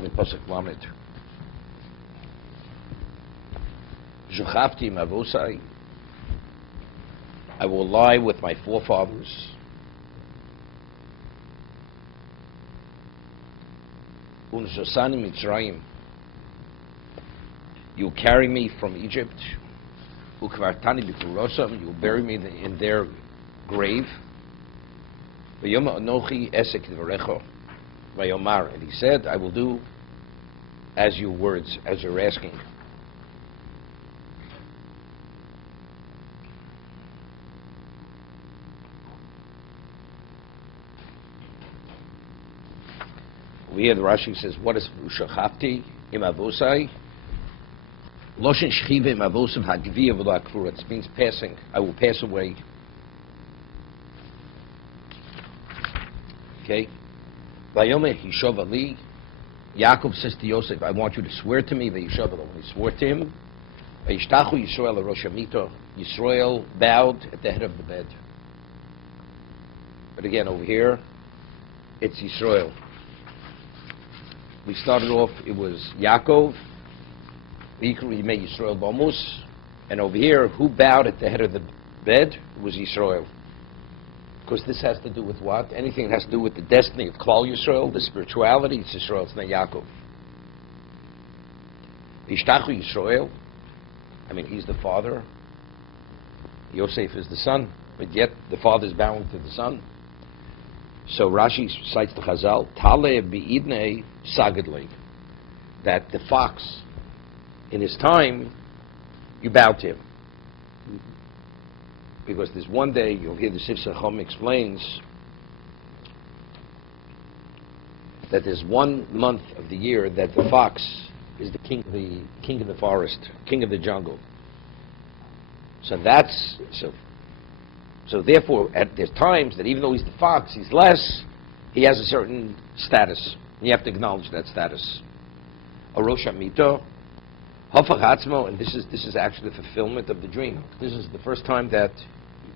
Yisrael in Pasuk Lamed. Zhuchavti Mavosai. I will lie with my forefathers. Unshosani Mitzrayim. You carry me from Egypt. Ukvartani b'kurosam. You bury me in their grave. V'yoma anochi esek dvarecho. V'yomar. And he said, I will do as your words, as you're asking. Over here, the Rashi says, what is Ushachapti im avosai? Loshen shchive im avosim hagviya v'lo akrura. It means passing. I will pass away. Okay. Vayomeh Yishov Ali. Yaakov says to Yosef, I want you to swear to me. Vayishov Ali. When he swore to him, Vayishtachu Yisrael Rosh Hamito. Yisrael bowed at the head of the bed. But again, over here, it's Yisrael. We started off, it was Yaakov, Vikru Yimei Yisrael Bomus, and over here, who bowed at the head of the bed? It was Yisrael. Because this has to do with what? Anything that has to do with the destiny of Klal Yisrael, the spirituality, it's Yisrael, it's not Yaakov. Ishtachu Yisrael, I mean, he's the father, Yosef is the son, but yet the father is bowing to the son. So Rashi cites the Chazal, Tale bi'idnei sagadli, that the fox, in his time, you bow to him. Because there's one day, you'll hear the Sifsei Chom explains, that there's 1 month of the year that the fox is the king of the forest, king of the jungle. So that's, so therefore, there's times that even though he's the fox, he's less, he has a certain status. You have to acknowledge that status. A Rosh Hamito, Hafach Atzmo, and this is actually the fulfillment of the dream. This is the first time that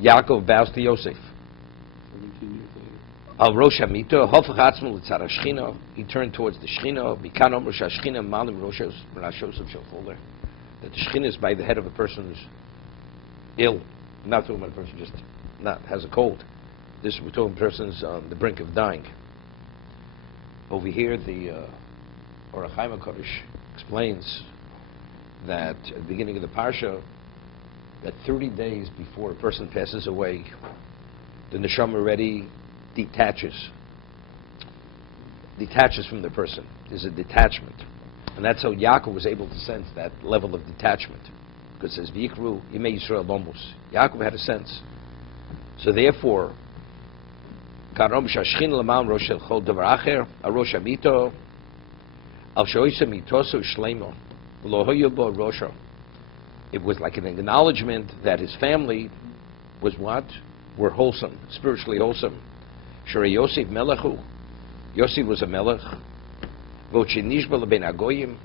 Yaakov bows to Yosef. Al Rosh Hamito, Hafach Atzmo l'tzar Shechina, he turned towards the Shechina, Mikan Omer Shechina Malim Roshos Shosef Shalcholer, that the Shechina is by the head of a person who's ill. Not talking about a person just has a cold. This we're talking about a person's on the brink of dying. Over here, the Orach Chaim HaKadosh explains that at the beginning of the parsha, that 30 days before a person passes away, the neshama already detaches from the person. There's a detachment, and that's how Yaakov was able to sense that level of detachment. Because it says, V'yikru Yimei Yisrael Bomus. Yaakov had a sense. So therefore, Karom Shashchin Laman Rosh El Chol Davar Acher, Arosh Amito, Al Shoyse Mitoso Shleimo, Lo Hoyobo Rosho. It was like an acknowledgement that his family was what? Were wholesome, spiritually wholesome. Shuri Yosef Melechu, Yosef was a Melech, Vochi Nishba Ben Agoyim,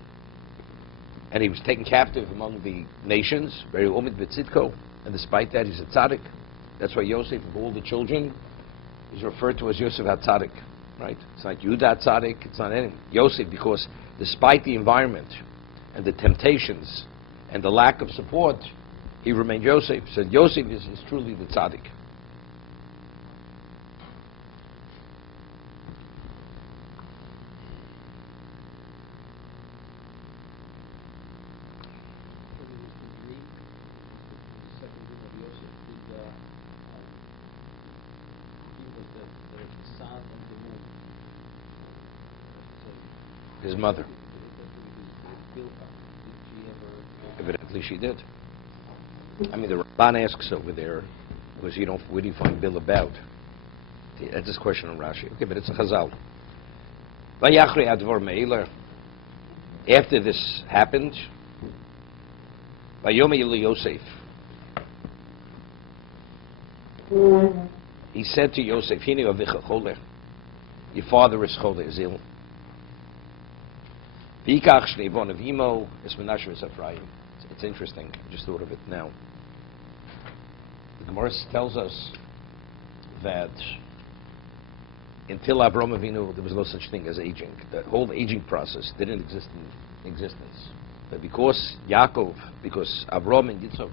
and he was taken captive among the nations, very omid b'tzidko, and despite that, he's a tzaddik. That's why Yosef, of all the children, is referred to as Yosef HaTzaddik, right? It's not Yehuda HaTzaddik, it's not anything. Yosef, because despite the environment and the temptations and the lack of support, he remained Yosef. So Yosef is truly the tzaddik. His mother. Evidently she did. I mean, the Ramban asks over there, because where do you find Bill about? That's this question on Rashi. Okay, but it's a Chazal. Vayachri advar me'iler. After this happened, Vayomi Eli Yosef. He said to Yosef, Hini avicha choler. Your father is choler, is ill. It's interesting. I just thought of it now. The Gemara tells us that until Avram Avinu, there was no such thing as aging. The whole aging process didn't exist in existence. But because Avram and Yitzchak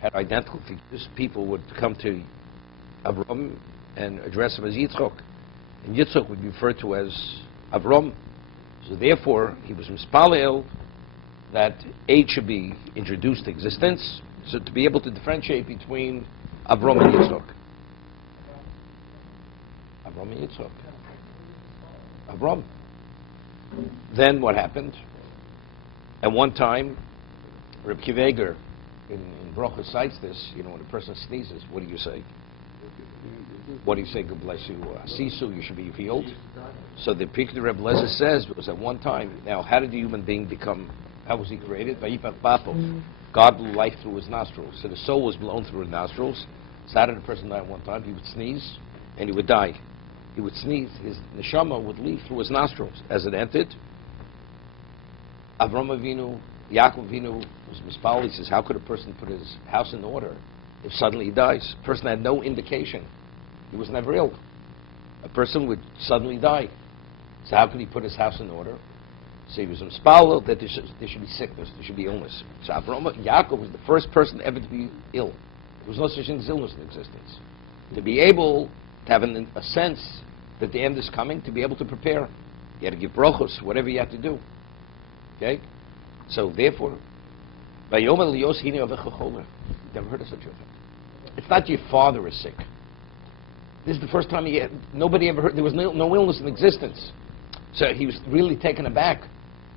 had identical features, people would come to Avram and address him as Yitzchak. And Yitzchak would be referred to as Avram. So therefore, he was mispalel that age should be introduced to existence, so to be able to differentiate between Avram and Yitzchak. Avram and Yitzchak. Avram. Then what happened? At one time, Reb Kiva Eger in Brocha cites this, when a person sneezes, what do you say? What do you say? God bless you. Sisu, you should be healed. So the Pikra Reb Lezer says, because at one time, now how did the human being become, how was he created? Vayipach Bafo. God blew life through his nostrils. So the soul was blown through his nostrils. So how did a person die at one time? He would sneeze and he would die. He would sneeze, his neshama would leave through his nostrils. As it entered, Avram Avinu, Yaakov Avinu was mispal. He says, how could a person put his house in order if suddenly he dies? A person had no indication. He was never ill. A person would suddenly die. So how could he put his house in order? So he was mispal that there should be sickness, there should be illness. So Yaakov was the first person ever to be ill. There was no such thing as illness in existence. To be able to have a sense that the end is coming, to be able to prepare. You had to give brochos, whatever you had to do. Okay? So therefore, never heard of such a thing. It's not your father is sick. This is the first time nobody ever heard, there was no illness in existence. So he was really taken aback.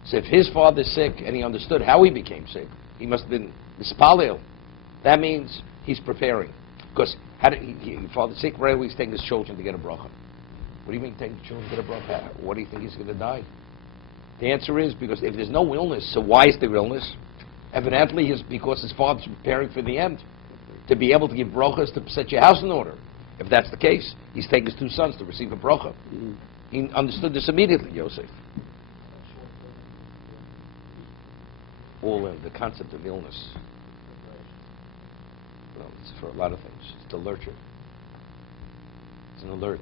So if his father's sick and he understood how he became sick, he must have been mispalel. That means he's preparing. Because your father's sick, right away he's taking his children to get a bracha. What do you mean taking the children to get a bracha? What do you think he's going to die? The answer is because if there's no illness, so why is there illness? Evidently it's because his father's preparing for the end. To be able to give brachas to set your house in order. If that's the case, he's taking his two sons to receive a bracha. He understood this immediately, Yosef. All in the concept of illness. Well, it's for a lot of things. It's to alert you. It's an alert.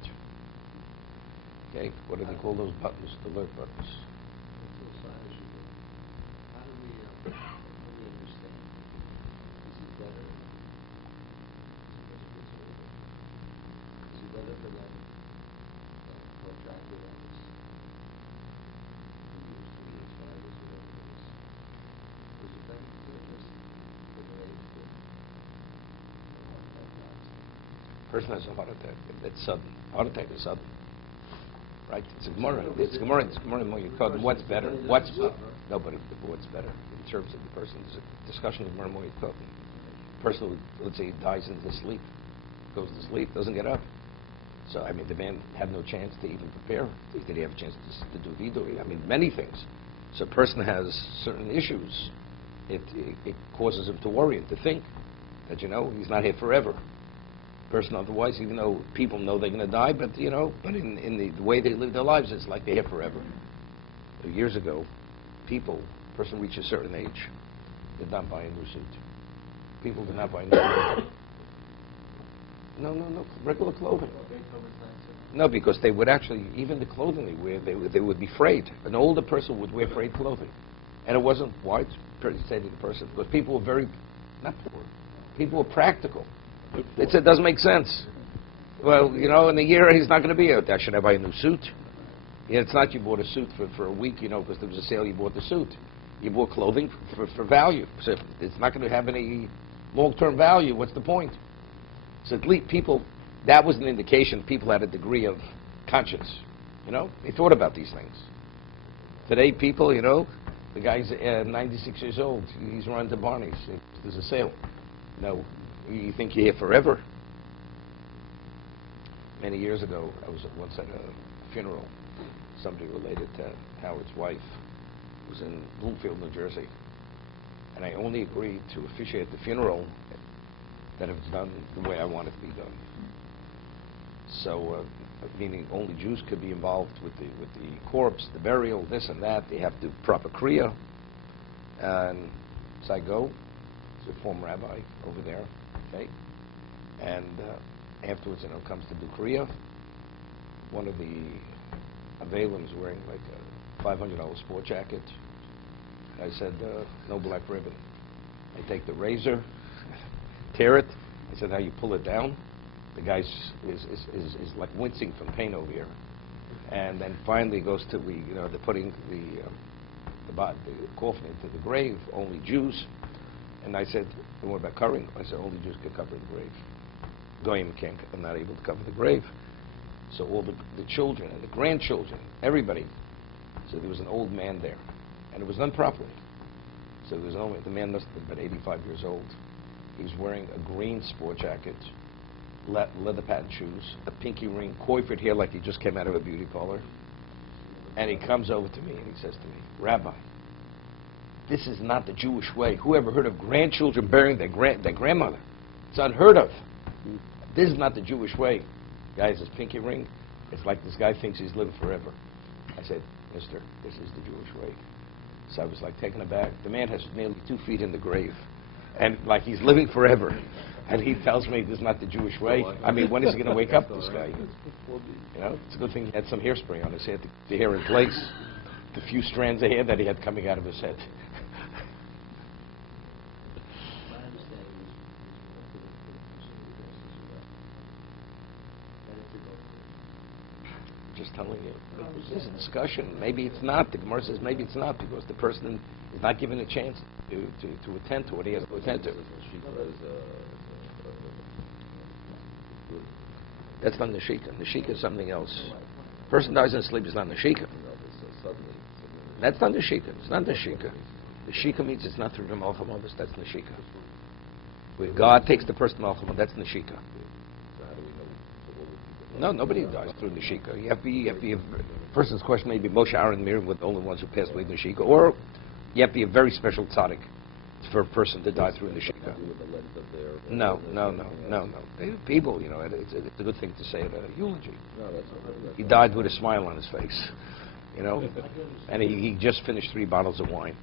Okay? What do they call those buttons? The alert buttons. Person has a heart attack. It's sudden. Heart attack is sudden. Right? It's a Gemara. It's Gemara. What's better? What's better? In terms of the person, there's a discussion of Gemara Moed. Person who, let's say, dies in his sleep, goes to sleep, doesn't get up. So, the man had no chance to even prepare. Did he have a chance to do vidui? Many things. So a person has certain issues. It causes him to worry and to think that, he's not here forever. Person otherwise, even though people know they're going to die, but in the way they live their lives, it's like they're here forever. Years ago, person reached a certain age, did not buy a new suit. People did not buy new clothing. No, regular clothing. No, because they would actually, even the clothing they wear, they would be frayed. An older person would wear frayed clothing. And it wasn't why say to the person, because people were very, not poor, people were practical. They said, it doesn't make sense. Well, in a year he's not going to be out there. Should I buy a new suit? It's not you bought a suit for a week, because there was a sale, you bought the suit. You bought clothing for value. So if it's not going to have any long-term value, what's the point? So at least people, that was an indication people had a degree of conscience. They thought about these things. Today people, the guy's 96 years old. He's running to Barney's. There's a sale. You think you're here forever? Many years ago, I was once at a funeral. Somebody related to Howard's wife was in Bloomfield, New Jersey. And I only agreed to officiate the funeral that it was done the way I want it to be done. So, meaning only Jews could be involved with the corpse, the burial, this and that. They have to do proper kriya. And so I go. There's a former rabbi over there. Okay, and afterwards, comes to do kriya. one of the Avelims wearing like a $500 sport jacket. I said, no black ribbon. I take the razor, tear it. I said, how you pull it down? The guy is like wincing from pain over here. And then finally goes to they're putting the coffin into the grave, only Jews. And I said, what about covering? I said, only Jews can cover the grave. Goyim can't, I'm not able to cover the grave. So all the children and the grandchildren, everybody. So there was an old man there. And it was done properly. So there was the man must have been about 85 years old. He was wearing a green sport jacket, leather patent shoes, a pinky ring, coiffed hair like he just came out of a beauty parlor. And he comes over to me and he says to me, Rabbi, this is not the Jewish way. Who ever heard of grandchildren burying their grandmother? It's unheard of. This is not the Jewish way. The guy has his pinky ring. It's like this guy thinks he's living forever. I said, mister, this is the Jewish way. So I was like taken aback. The man has nearly 2 feet in the grave. And like he's living forever. And he tells me this is not the Jewish way. I mean, when is he going to wake up, this guy? You know, it's a good thing he had some hairspray on his head to keep the hair in place. The few strands of hair that he had coming out of his head. Just telling you, this is a discussion. Maybe it's not. The Gemara says maybe it's not because the person is not given a chance to attend to what he has to attend to. That's not Nashika. Nashika is something else. Person dies in sleep is not Nashika. That's not Nashika. It's not Nashika. Nashika means it's not through the Malcham Avos. That's Nashika. When God takes the person Malcham, that's Nashika. No, nobody dies through Nashika. You have to be a person's question may be Moshe, Aaron, Miriam were the only ones who passed away in Nashika, or you have to be a very special tzaddik for a person to die through Nashika. No. People, it's a good thing to say at a eulogy. He died with a smile on his face, and he just finished 3 bottles of wine,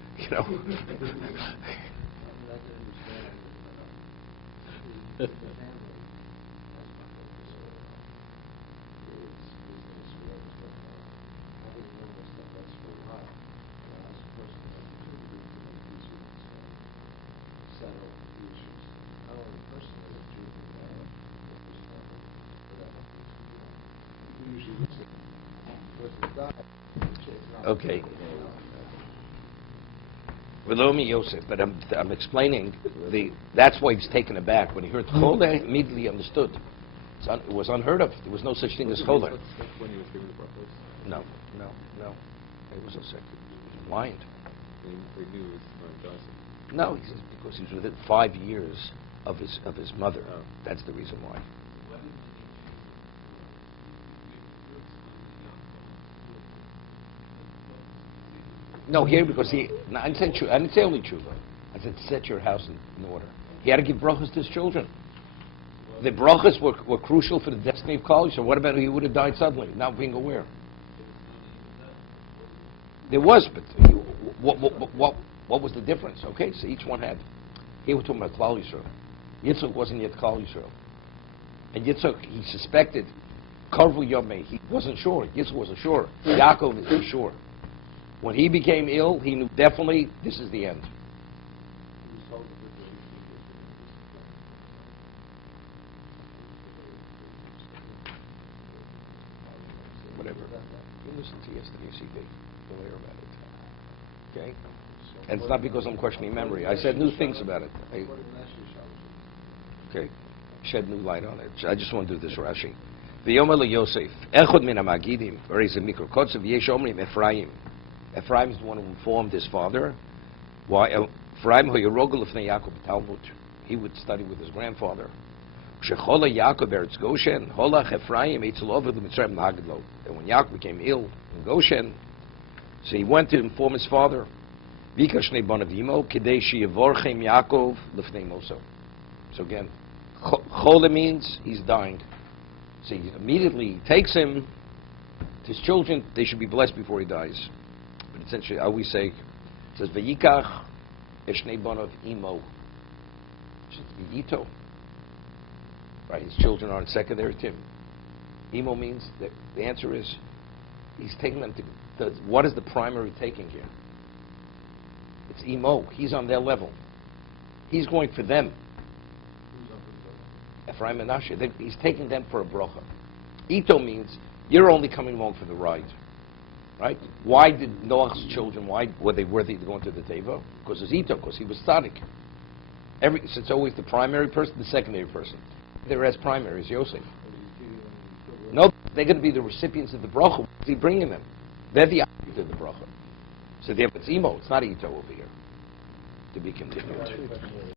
Okay. Velomi Yosef, but I'm explaining that's why he's taken aback. When he heard Choleh, immediately he understood. It was unheard of. There was no such thing as Choleh. No. He was so sick. He was blind. No, he says because he was within 5 years of his mother. Oh. That's the reason why. No, here because I didn't say only tshuva. I said set your house in order. He had to give brachas to his children. The brachas were crucial for the destiny of Klal Yisrael. What about he would have died suddenly, not being aware? There was, but what was the difference? Okay, so each one had. Here we're talking about Klal Yisrael. Yitzchak wasn't yet Klal Yisrael, and Yitzchak he suspected Karvu Yomei. He wasn't sure. Yitzchak wasn't sure. Yaakov is sure. When he became ill, he knew definitely this is the end. Whatever. You listen to yesterday's CD. Don't worry about it. Okay? And it's not because I'm questioning memory. I said new things about it. Okay. Shed new light on it. I just want to do this Rashi. V'yomer Yosef, echod min ha'magidim, or is a mikro kotzev, yesh omrim Ephraim. Ephraim is the one who informed his father. Why? Ephraim hoyorogel lefnei Yaakov Talmud. He would study with his grandfather. Shechola Yaakov eretz Goshen, holach Ephraim eitzel over l'Mitzrayim l'hagidlo. And when Yaakov became ill in Goshen, so he went to inform his father. Vika shnei banav imo kidei sheyavorchem Yaakov lefnei Moso. So again, chola means he's dying. So he immediately takes him to his children. They should be blessed before he dies. But essentially, I always say, it says, Vayikach eshnei banav imo. It should be Ito. Right, his children aren't secondary to him. Imo means that the answer is he's taking them to. What is the primary taking here? It's Imo. He's on their level. He's going for them. Ephraim and Menashe. He's taking them for a bracha. Ito means you're only coming along for the ride. Right? Why did Noach's children, why were they worthy to go into the Teva? Because it's Ito, because he was tzaddik. So it's always the primary person, the secondary person. There as primaries, Yosef. No, they're going to be the recipients of the bracha. What's he bringing them? They're the object of the bracha. So therefore it's Imo, it's not Ito over here. To be continued.